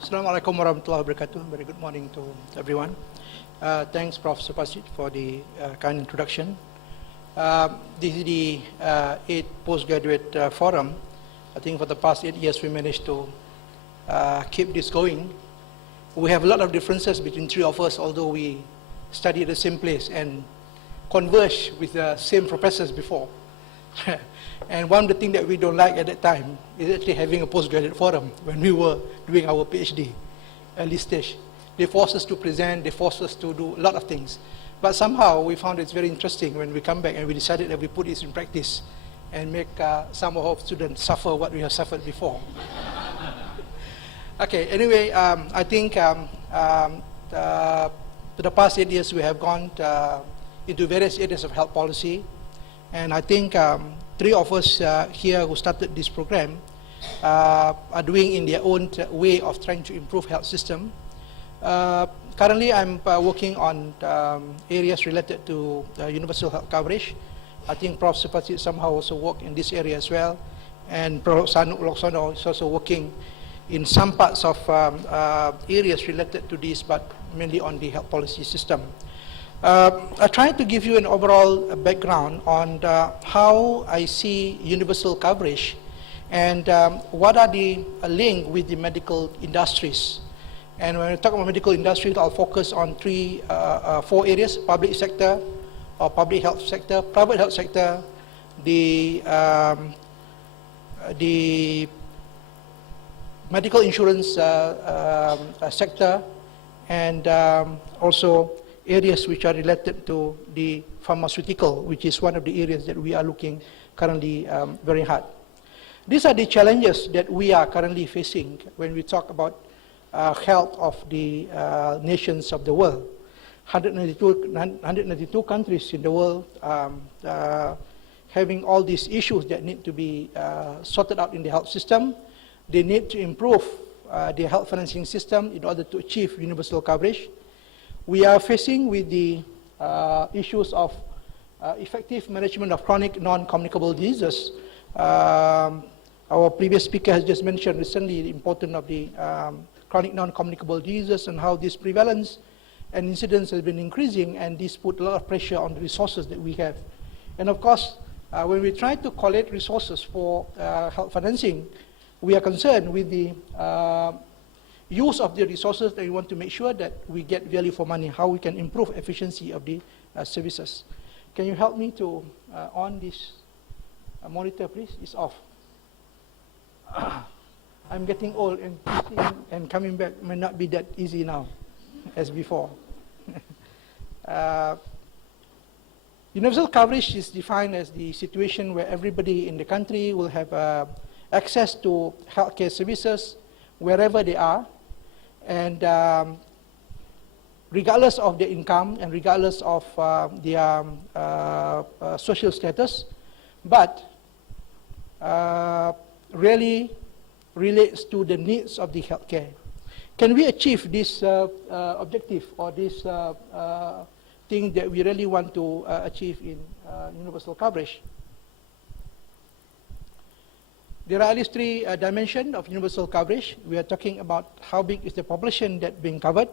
Assalamualaikum warahmatullahi wabarakatuh. Very good morning to everyone. Thanks, Prof. Syed, for the kind introduction. This is the 8th postgraduate forum. I think for the past 8 years we managed to keep this going. We have a lot of differences between three of us, although we study at the same place and converge with the same professors before. And one of the things that we don't like at that time is actually having a postgraduate forum when we were doing our PhD early stage. They forced us to present, they forced us to do a lot of things. But somehow we found it's very interesting when we come back and we decided that we put this in practice and make some of our students suffer what we have suffered before. Okay, anyway, I think for the past 8 years we have gone into various areas of health policy. And I think three of us here who started this program are doing in their own way of trying to improve health system. Currently, I'm working on areas related to universal health coverage. I think Prof. Syed somehow also work in this area as well. And Prof. Loksono is also working in some parts of areas related to this, but mainly on the health policy system. I tried to give you an overall background on how I see universal coverage and what are the link with the medical industries. And when I talk about medical industries, I'll focus on four areas: public sector or public health sector, private health sector, the medical insurance sector, and also areas which are related to the pharmaceutical, which is one of the areas that we are looking currently very hard. These are the challenges that we are currently facing when we talk about health of the nations of the world. 192 countries in the world having all these issues that need to be sorted out in the health system. They need to improve their health financing system in order to achieve universal coverage. We are facing with the issues of effective management of chronic non-communicable diseases. Our previous speaker has just mentioned recently the importance of the chronic non-communicable diseases and how this prevalence and incidence has been increasing, and this put a lot of pressure on the resources that we have. And of course, when we try to collect resources for health financing, we are concerned with the use of the resources, that we want to make sure that we get value for money, how we can improve efficiency of the services. Can you help me to on this monitor, please? It's off. I'm getting old, and coming back may not be that easy now as before. Universal coverage is defined as the situation where everybody in the country will have access to healthcare services wherever they are, and regardless of their income and regardless of their social status, but really relates to the needs of the healthcare. Can we achieve this objective or this thing that we really want to achieve in universal coverage? There are at least three dimensions of universal coverage. We are talking about how big is the population that being covered.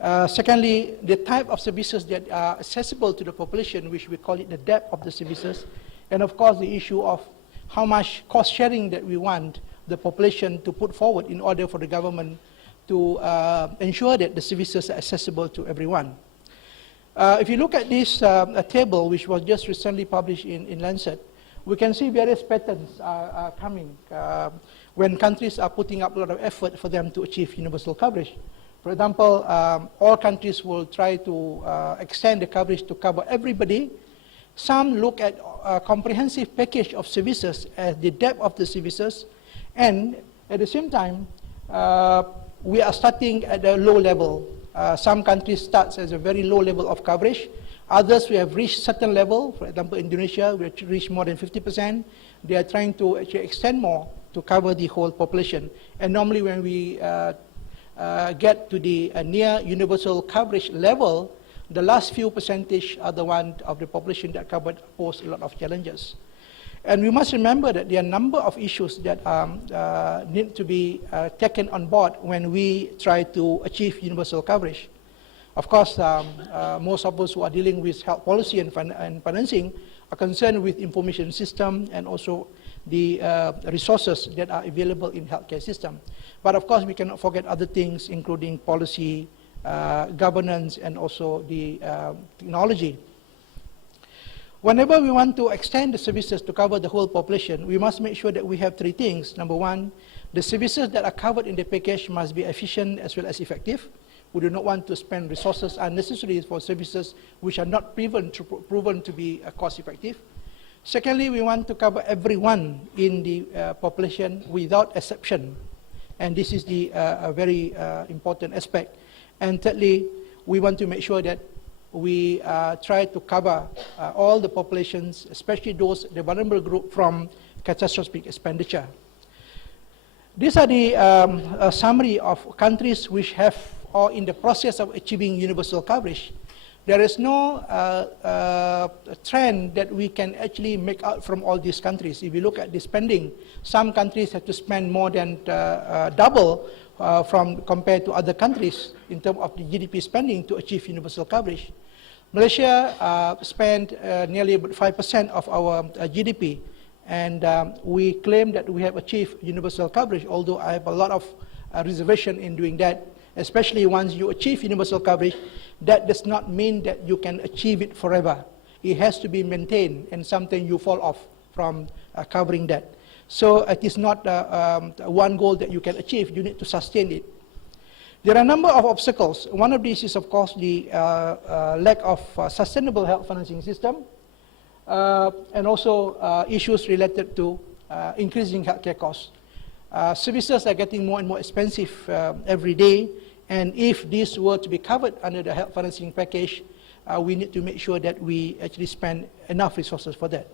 Secondly, the type of services that are accessible to the population, which we call it the depth of the services. And of course, the issue of how much cost sharing that we want the population to put forward in order for the government to ensure that the services are accessible to everyone. If you look at this table, which was just recently published in Lancet, we can see various patterns are coming when countries are putting up a lot of effort for them to achieve universal coverage. For example, all countries will try to extend the coverage to cover everybody. Some look at a comprehensive package of services as the depth of the services, and at the same time, we are starting at a low level. Some countries start as a very low level of coverage. Others, we have reached certain level. For example, Indonesia, we have reached more than 50%. They are trying to actually extend more to cover the whole population. And normally when we get to the near universal coverage level, the last few percentage are the one of the population that covered pose a lot of challenges. And we must remember that there are a number of issues that need to be taken on board when we try to achieve universal coverage. Of course, most of us who are dealing with health policy and financing are concerned with information system and also the resources that are available in healthcare system. But of course, we cannot forget other things, including policy, governance, and also the technology. Whenever we want to extend the services to cover the whole population, we must make sure that we have three things. Number one, the services that are covered in the package must be efficient as well as effective. We do not want to spend resources unnecessarily for services which are not proven to be cost effective. Secondly, we want to cover everyone in the population without exception. And this is the very important aspect. And thirdly, we want to make sure that we try to cover all the populations, especially those, the vulnerable group, from catastrophic expenditure. These are the summary of countries which have or in the process of achieving universal coverage. There is no trend that we can actually make out from all these countries. If you look at the spending, some countries have to spend more than double compared to other countries in terms of the GDP spending to achieve universal coverage. Malaysia spent nearly about 5% of our GDP, and we claim that we have achieved universal coverage, although I have a lot of reservation in doing that, especially once you achieve universal coverage. That does not mean that you can achieve it forever. It has to be maintained, and sometimes you fall off from covering that. So it is not one goal that you can achieve, you need to sustain it. There are a number of obstacles. One of these is, of course, the lack of sustainable health financing system, and also issues related to increasing healthcare costs. Services are getting more and more expensive every day, and if this were to be covered under the health financing package, we need to make sure that we actually spend enough resources for that.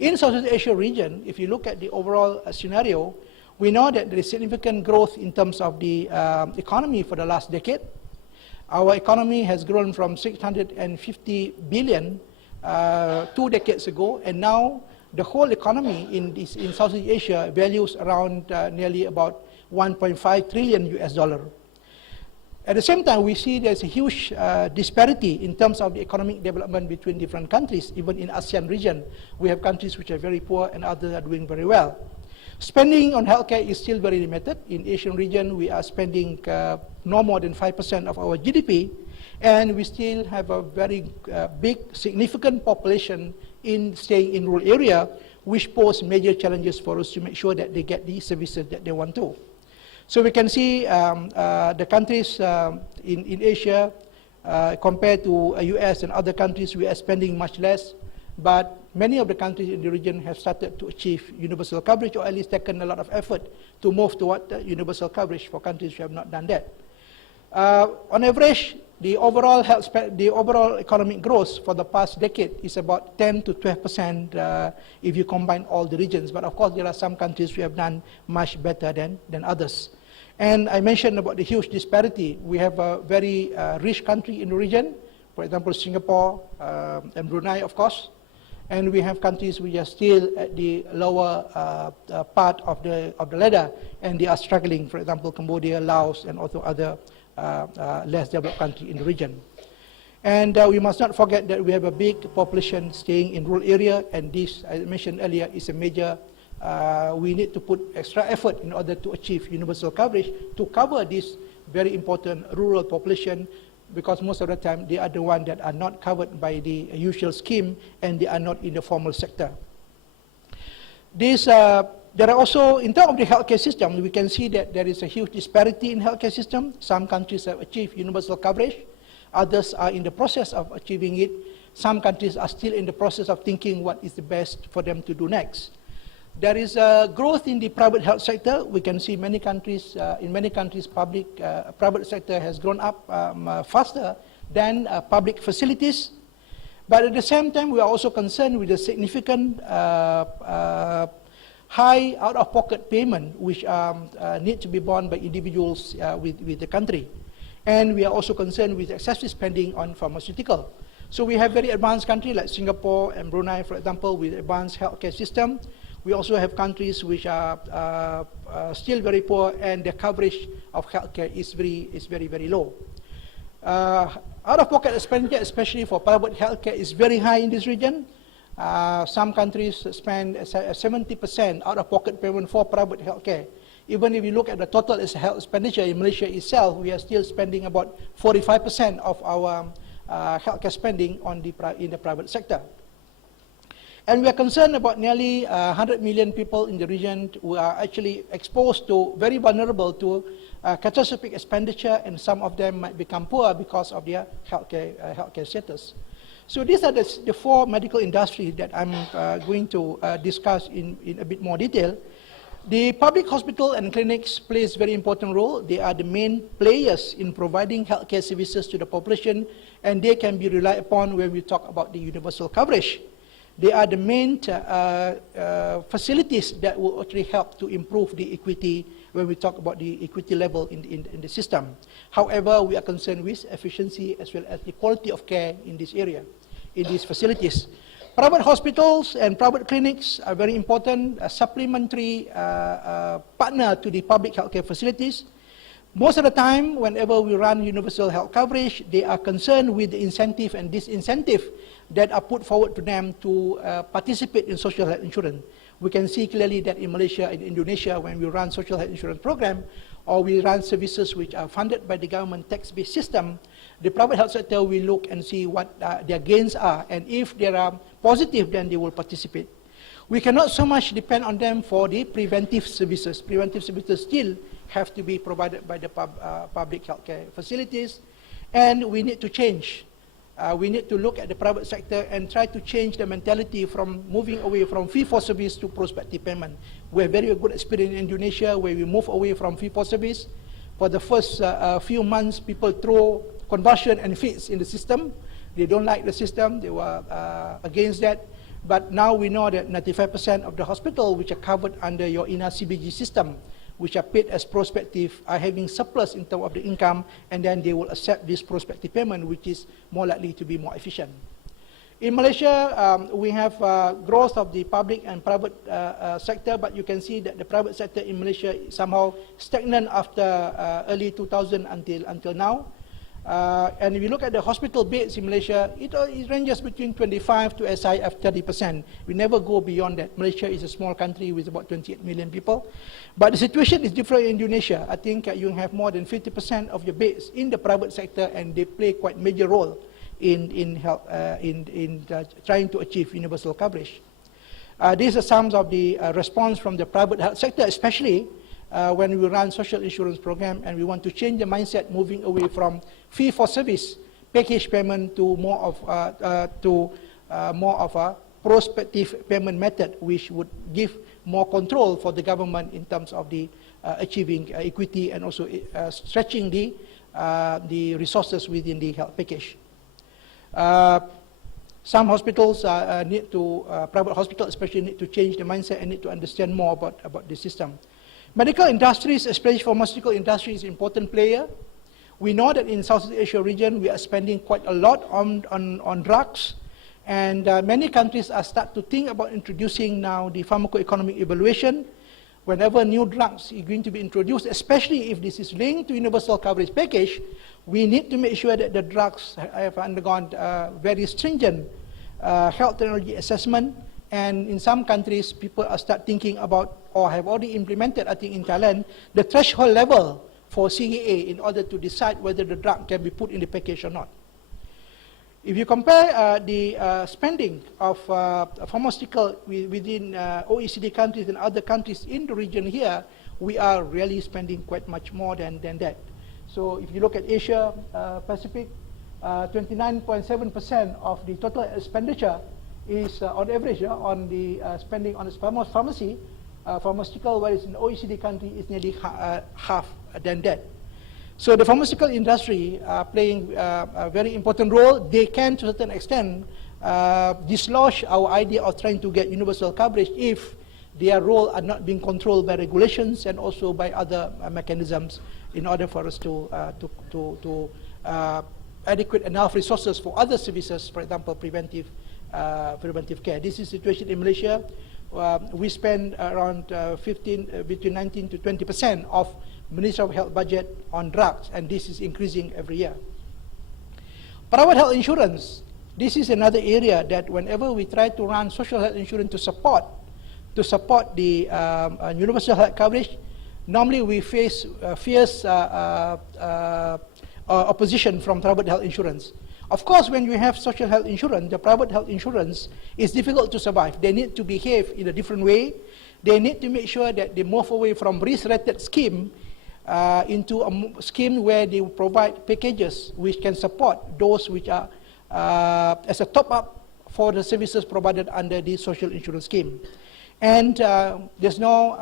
In Southeast Asia region, if you look at the overall scenario, we know that there is significant growth in terms of the economy for the last decade. Our economy has grown from 650 billion 2 decades ago, and now the whole economy in Southeast Asia values around nearly about 1.5 trillion US dollar. At the same time, we see there's a huge disparity in terms of the economic development between different countries. Even in ASEAN region, we have countries which are very poor and others are doing very well. Spending on healthcare is still very limited. In Asian region, we are spending no more than 5% of our GDP, and we still have a very big, significant population staying in rural area, which pose major challenges for us to make sure that they get the services that they want to. So we can see the countries in Asia, compared to US and other countries, we are spending much less, but many of the countries in the region have started to achieve universal coverage, or at least taken a lot of effort to move toward universal coverage for countries who have not done that. On average, the overall economic growth for the past decade is about 10 to 12% if you combine all the regions. But of course, there are some countries who have done much better than others. And I mentioned about the huge disparity. We have a very rich country in the region, for example, Singapore and Brunei, of course. And we have countries which are still at the lower part of the ladder, and they are struggling, for example, Cambodia, Laos, and also other less developed countries in the region. And we must not forget that we have a big population staying in rural area, and this, as I mentioned earlier, is a major, we need to put extra effort in order to achieve universal coverage to cover this very important rural population, because most of the time they are the ones that are not covered by the usual scheme, and they are not in the formal sector. There are also, in terms of the healthcare system, we can see that there is a huge disparity in healthcare system. Some countries have achieved universal coverage, others are in the process of achieving it. Some countries are still in the process of thinking what is the best for them to do next. There is a growth in the private health sector. We can see many countries, in many countries, private sector has grown up faster than public facilities. But at the same time, we are also concerned with the significant high out-of-pocket payment which need to be borne by individuals with the country. And we are also concerned with excessive spending on pharmaceutical. So we have very advanced countries like Singapore and Brunei, for example, with advanced healthcare system. We also have countries which are still very poor, and the coverage of healthcare is very, very low. Out-of-pocket expenditure, especially for private healthcare, is very high in this region. Some countries spend 70% out-of-pocket payment for private healthcare. Even if you look at the total health expenditure in Malaysia itself, we are still spending about 45% of our healthcare spending in the private sector. And we are concerned about nearly 100 million people in the region who are actually exposed to, very vulnerable to catastrophic expenditure, and some of them might become poor because of their healthcare status. So these are the four medical industries that I'm going to discuss in a bit more detail. The public hospital and clinics plays a very important role. They are the main players in providing healthcare services to the population, and they can be relied upon when we talk about the universal coverage. They are the main facilities that will actually help to improve the equity when we talk about the equity level in the system. However, we are concerned with efficiency as well as the quality of care in this area, in these facilities. Private hospitals and private clinics are very important, a supplementary partner to the public healthcare facilities. Most of the time, whenever we run universal health coverage, they are concerned with the incentive and disincentive that are put forward to them to participate in social health insurance. We can see clearly that in Malaysia and Indonesia, when we run social health insurance program, or we run services which are funded by the government tax-based system, the private health sector will look and see what their gains are, and if they are positive, then they will participate. We cannot so much depend on them for the preventive services. Preventive services still have to be provided by the public healthcare facilities, and we need to change. We need to look at the private sector and try to change the mentality from moving away from fee-for-service to prospective payment. We have very good experience in Indonesia where we move away from fee-for-service. For the first few months, people throw conversion and fees in the system. They don't like the system, they were against that. But now we know that 95% of the hospital which are covered under your INA CBG system, which are paid as prospective, are having surplus in terms of the income, and then they will accept this prospective payment, which is more likely to be more efficient. In Malaysia, we have growth of the public and private sector, but you can see that the private sector in Malaysia is somehow stagnant after early 2000 until now. And if you look at the hospital beds in Malaysia, it ranges between 25 to as high as 30%. We never go beyond that. Malaysia is a small country with about 28 million people. But the situation is different in Indonesia. I think you have more than 50% of your beds in the private sector, and they play quite major role in trying to achieve universal coverage. These are some of the response from the private health sector, especially when we run social insurance program, and we want to change the mindset, moving away from fee-for-service package payment to more of a prospective payment method, which would give more control for the government in terms of the achieving equity, and also stretching the resources within the health package. Some hospitals private hospitals especially, need to change the mindset and need to understand more about the system. Medical industries, especially pharmaceutical industry, is an important player. We know that in Southeast Asia region, we are spending quite a lot on drugs, and many countries are start to think about introducing now the pharmacoeconomic evaluation. Whenever new drugs are going to be introduced, especially if this is linked to universal coverage package, we need to make sure that the drugs have undergone very stringent health technology assessment. And in some countries, people are start thinking about, or have already implemented, I think in Thailand, the threshold level for CAA in order to decide whether the drug can be put in the package or not. If you compare the spending of pharmaceutical within OECD countries and other countries in the region here, we are really spending quite much more than that. So if you look at Asia Pacific, 29.7% of the total expenditure is on average on the spending on the pharmacy, pharmaceutical, whereas in OECD country is nearly half than that. So the pharmaceutical industry are playing a very important role. They can, to a certain extent, dislodge our idea of trying to get universal coverage if their role are not being controlled by regulations and also by other mechanisms in order for us to adequate enough resources for other services, for example, preventive care. This is the situation in Malaysia. We spend around between 19 to 20% of Ministry of Health budget on drugs, and this is increasing every year. Private health insurance, this is another area that whenever we try to run social health insurance to support the universal health coverage, normally we face fierce opposition from private health insurance. Of course, when you have social health insurance, the private health insurance is difficult to survive. They need to behave in a different way. They need to make sure that they move away from risk-rated scheme into a scheme where they provide packages which can support those which are as a top-up for the services provided under the social insurance scheme. And there's no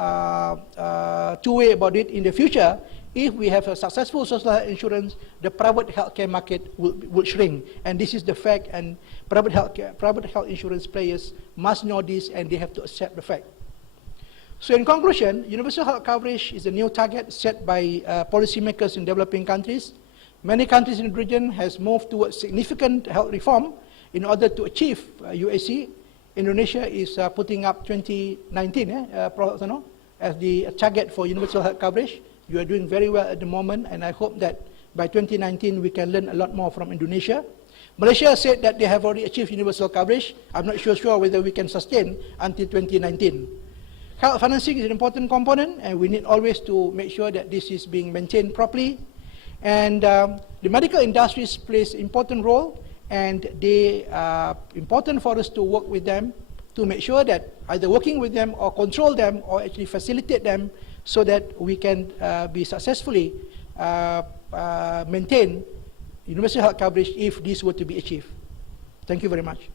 two-way about it. In the future, if we have a successful social health insurance, the private healthcare market will shrink. And this is the fact, and private health insurance players must know this, and they have to accept the fact. So in conclusion, universal health coverage is a new target set by policymakers in developing countries. Many countries in the region has moved towards significant health reform in order to achieve UAC. Indonesia is putting up 2019 Prof, as the target for universal health coverage. You are doing very well at the moment, and I hope that by 2019 we can learn a lot more from Indonesia. Malaysia said that they have already achieved universal coverage. I'm not sure whether we can sustain until 2019. Health financing is an important component, and we need always to make sure that this is being maintained properly. And the medical industries plays an important role, and they are important for us to work with them to make sure that either working with them or control them or actually facilitate them so that we can be successfully maintain universal health coverage if this were to be achieved. Thank you very much.